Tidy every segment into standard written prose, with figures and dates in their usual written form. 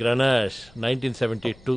గ్రనాష్ 1972.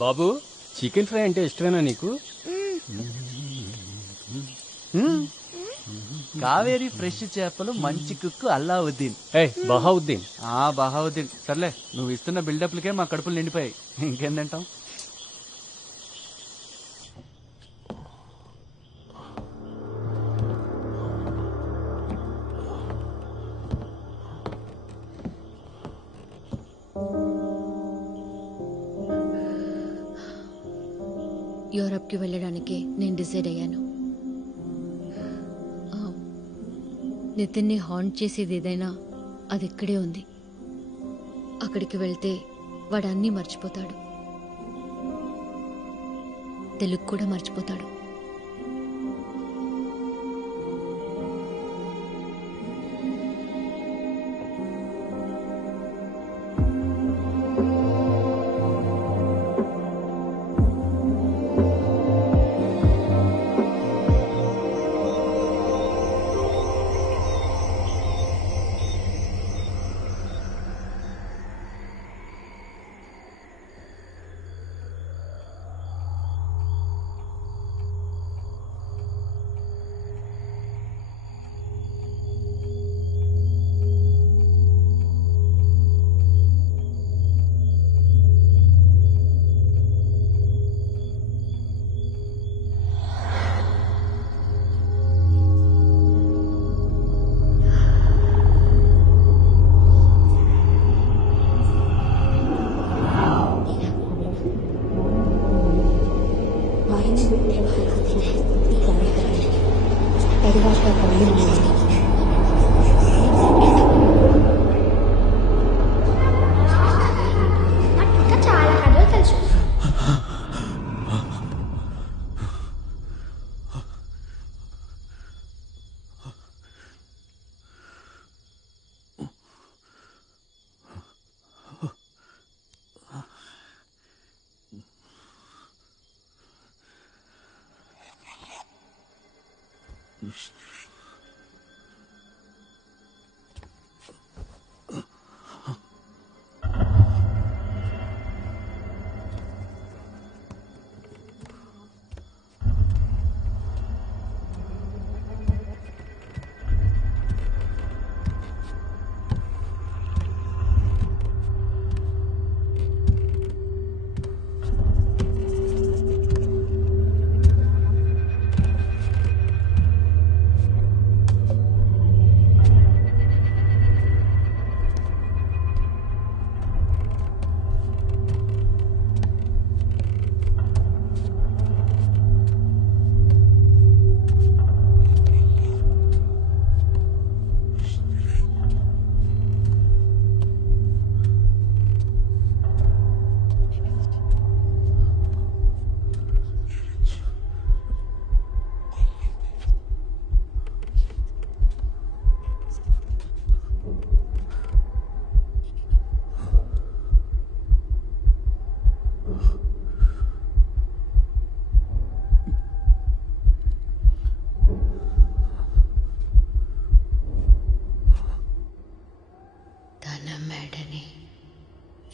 బాబు chicken fry అంటే ఇష్టమేనా నీకు? కావేరీ ఫ్రెష్ చేపలు మంచి కుక్కు అల్లావుద్దీన్. బహావుద్దీన్. బహావుద్దీన్ సర్లే, నువ్వు ఇస్తున్న బిల్డప్లకే మా కడుపులు నిండిపోయాయి, ఇంకేం తింటాం? యూరప్కి వెళ్ళడానికి నేను డిసైడ్ అయ్యాను. నితిన్ని హాంట్ చేసేది ఏదైనా అది ఇక్కడే ఉంది. అక్కడికి వెళ్తే వాడు అన్నీ మర్చిపోతాడు, తెలుగు కూడా మర్చిపోతాడు.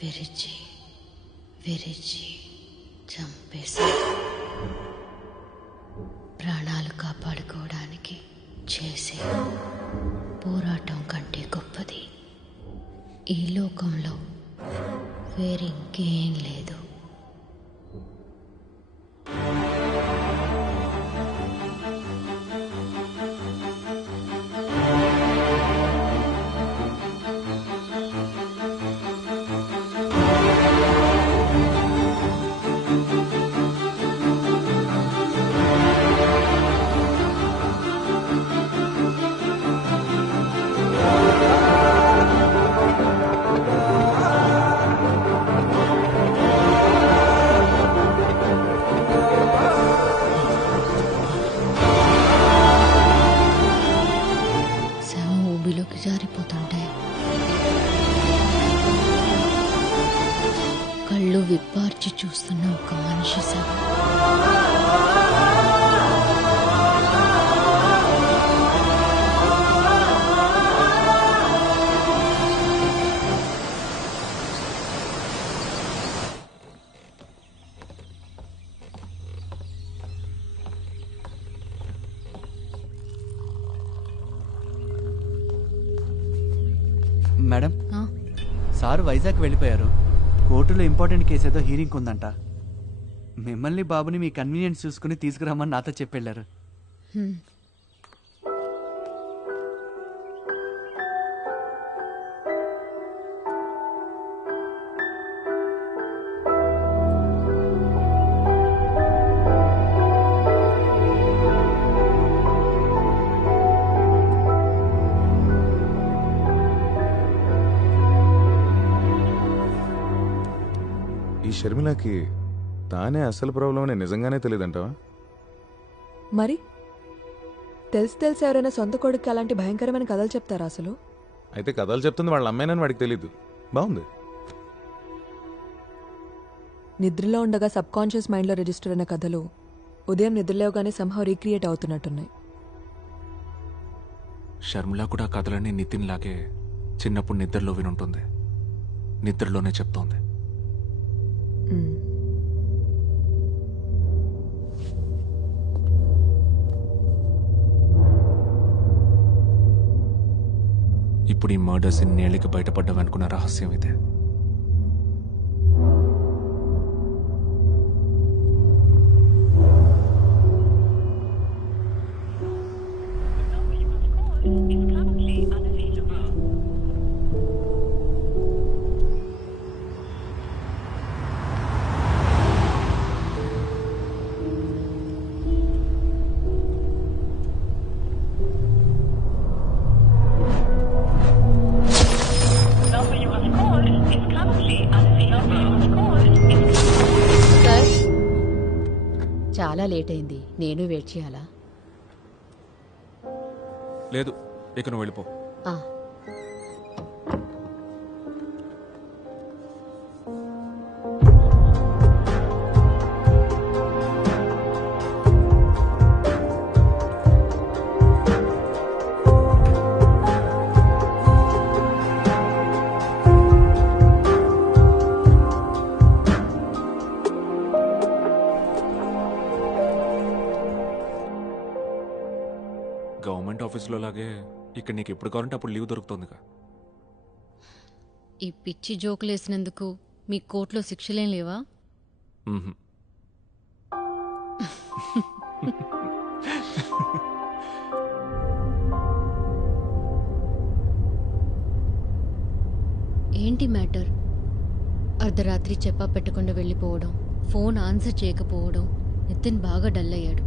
విరిచి విరిచి చంపేసి ప్రాణాలు కాపాడుకోవడానికి చేసే పోరాటం కంటే గొప్పది ఈ లోకంలో వేరింకేం లేదు. కళ్ళు విప్పార్చి చూస్తున్న ఒక మనిషి శవం. మేడం, ఆ? సార్ వైజాగ్ వెళ్ళిపోయారు. కోర్టులో ఇంపార్టెంట్ కేసు ఏదో హీరింగ్ ఉందంట. మిమ్మల్ని బాబుని మీ కన్వీనియన్స్ చూసుకుని తీసుకురామని నాతో చెప్పెళ్ళారు. హ్మ్. ఈ షర్మిలకి తానే అసలు ప్రాబ్లం అని నిజంగానే తెలియదంటావా? మరి తెలిసి ఎవరైనా సొంత కొడుకు అలాంటి భయంకరమైన కథలు చెప్తారా అసలు? అయితే కథలు చెప్తుంది వాళ్ళ అమ్మాయినని వాడికి తెలీదు. బాగుంది. నిద్రలో ఉండగా సబ్ కాన్షియస్ మైండ్లో రిజిస్టర్ అయిన కథలు ఉదయం నిద్రలేవగానే సంహౌ రీక్రియేట్ అవుతున్నట్టున్నాయి. షర్మిల కూడా కథలన్నీ నితిన్ లాగే చిన్నప్పుడు నిద్రలో వినుంటుంది. నిద్రలోనే చెప్తోంది. మ్మ్. ఇప్పుడు ఈ మర్డర్స్ ఇన్నేళ్ళకి బయటపడ్డావనుకున్న రహస్యం ఇదే. సార్, చాలా లేట్ అయింది. నేను వెయిట్ చేయాలా? లేదు, ఇక నువ్వు వెళ్ళిపో. ఆ. గవర్నమెంట్ ఆఫీస్లో లాగే ఇక్కడ నీకు ఎప్పుడు కావాలంటే అప్పుడు లీవ్ దొరుకుతుందిగా. ఈ పిచ్చి జోకులు వేసినందుకు మీ కోర్టులో శిక్షలేం లేవా? మ్మ్హ్. ఏంటి మ్యాటర్? అర్ధరాత్రి చెప్పా పెట్టకుండా వెళ్ళిపోవడం, ఫోన్ ఆన్సర్ చేయకపోవడం. నితిన్ బాగా డల్ అయ్యాడు.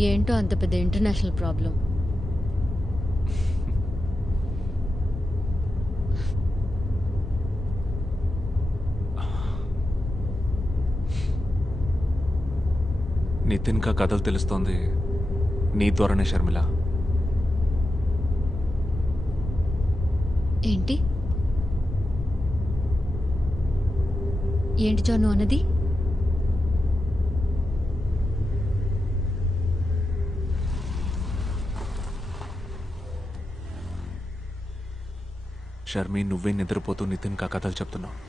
ఏంటో అంత పెద్ద ఇంటర్నేషనల్ ప్రాబ్లం. నితిన్ కా కథలు తెలుస్తోంది నీ ద్వారానే షర్మిల. ఏంటి ఏంటి జాను అన్నది? షర్మి, నువ్వే నిద్రపోతూ నితిన్ కా కథలు చెప్తున్నావు.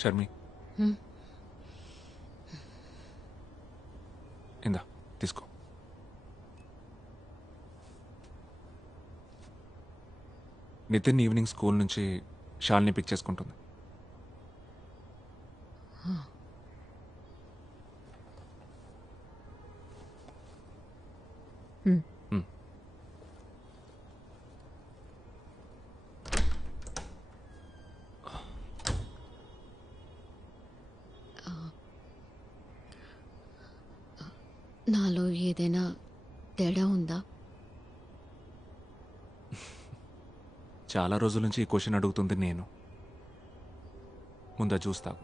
షర్మి హ్మ్. ఇందా తీసుకో. నితిన్ ఈవినింగ్ స్కూల్ నుంచి షాల్ని పిక్ చేసుకుంటుంది. నాలో ఏదైనా తేడా ఉందా? చాలా రోజుల నుంచి ఈ క్వశ్చన్ అడుగుతుంది నేను. ముందా చూస్తావు.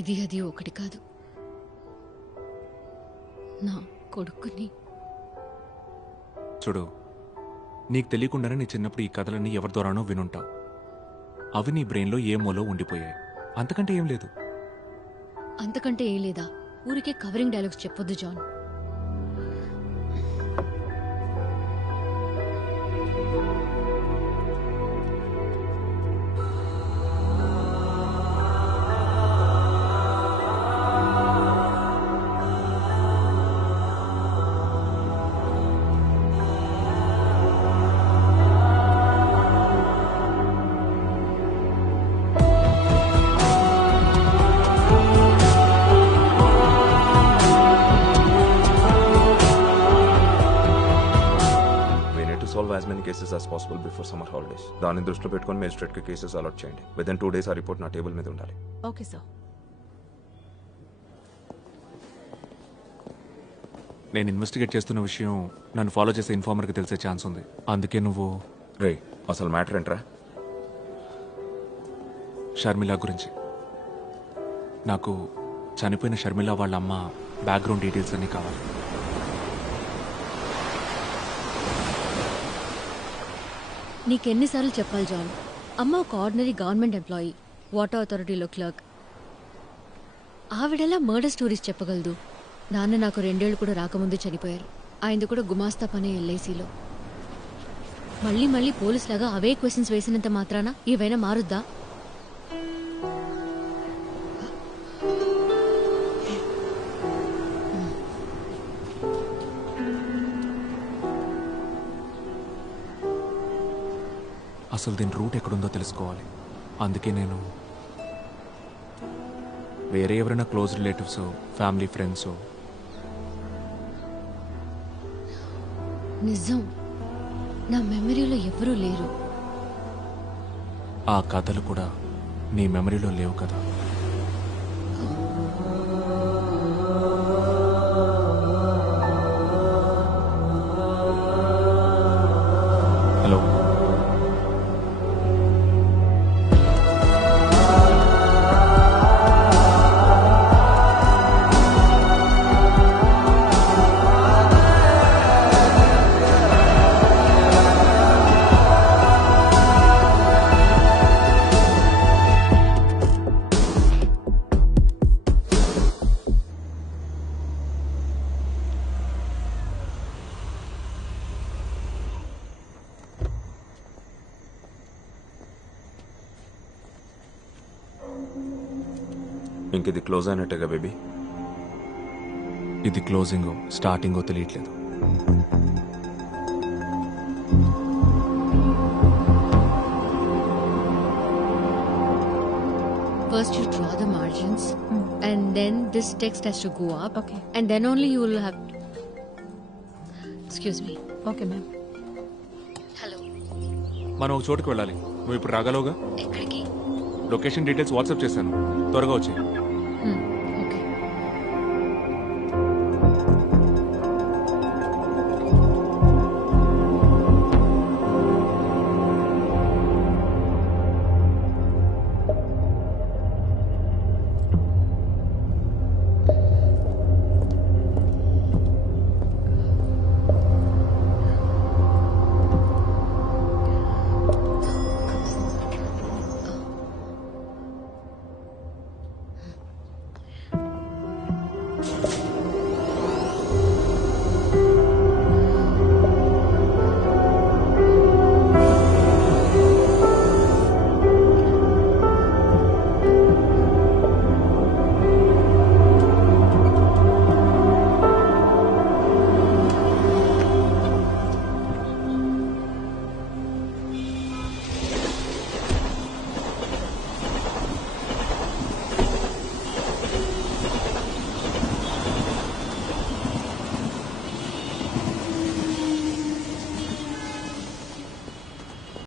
ఇది అది ఒకటి కాదు. నా కొడుకుని చూడు, నీకు తెలియకుండానే నీ చిన్నప్పుడు ఈ కథలన్నీ ఎవరి ద్వారానో వినుంటావు. అవి నీ బ్రెయిన్లో ఏ మూలో ఉండిపోయాయి. అంతకంటే ఏం లేదు. అంతకంటే ఏం లేదా? ఊరికే కవరింగ్ డైలాగ్స్ చెప్పొద్దు John. Solve as many cases as possible before summer holidays. దాన్ని దృష్టిలో పెట్టుకుని మేజిస్ట్రేట్ కి కేసెస్ అలాట్ చేయండి. విదిన్ 2 days ఆ రిపోర్ట్ నా టేబుల్ మీద ఉండాలి. Okay sir. నేను ఇన్వెస్టిగేట్ చేస్తున్న విషయం నన్ను ఫాలో చేసే ఇన్ఫార్మర్కి తెలిసే ఛాన్స్ ఉంది. అందుకే నువ్వు రే, అసలు మ్యాటర్ ఏంట్రా? షర్మిల గురించి. నాకు చనిపోయిన షర్మిల వాళ్ళ అమ్మ బ్యాక్గ్రౌండ్ డీటెయిల్స్ అన్నీ కావాలి. నీకెన్నిసార్లు చెప్పాలి జాన్? అమ్మ ఒక ఆర్డినరీ గవర్నమెంట్ ఎంప్లాయీ, వాటర్ అథారిటీలో క్లర్క్. ఆవిడెలా మర్డర్ స్టోరీస్ చెప్పగలదు? నాన్న నాకు 2 ఏళ్ళు కూడా రాకముందే చనిపోయారు. ఆయనది కూడా గుమాస్తా పనే ఎల్ఐసిలో. మళ్ళీ మళ్ళీ పోలీసులాగా అవే క్వశ్చన్స్ వేసినంత మాత్రాన ఏవైనా మారుద్దా? అసలు దీని రూట్ ఎక్కడుందో తెలుసుకోవాలి. అందుకే నేను వేరే ఎవరైనా క్లోజ్ రిలేటివ్స్, ఫ్యామిలీ ఫ్రెండ్స్. నిజం, నా మెమరీలో ఎవరూ లేరు. ఆ కథలు కూడా నీ మెమరీలో లేవు కదా. హలో, ఇంక ఇది క్లోజ్ అయినట్టేగా బేబీ? ఇది క్లోజింగో స్టార్టింగో తెలియట్లేదు. First you draw the margins and then this text has to go up. Okay. And then only you will have... Excuse me. Okay ma'am. Hello. మనం ఒక చోటుకు వెళ్ళాలి. నువ్వు ఇప్పుడు రాగలవుగా? ఎక్కడికి? లొకేషన్ డీటెయిల్స్ వాట్సాప్ చేశాను. త్వరగా వచ్చి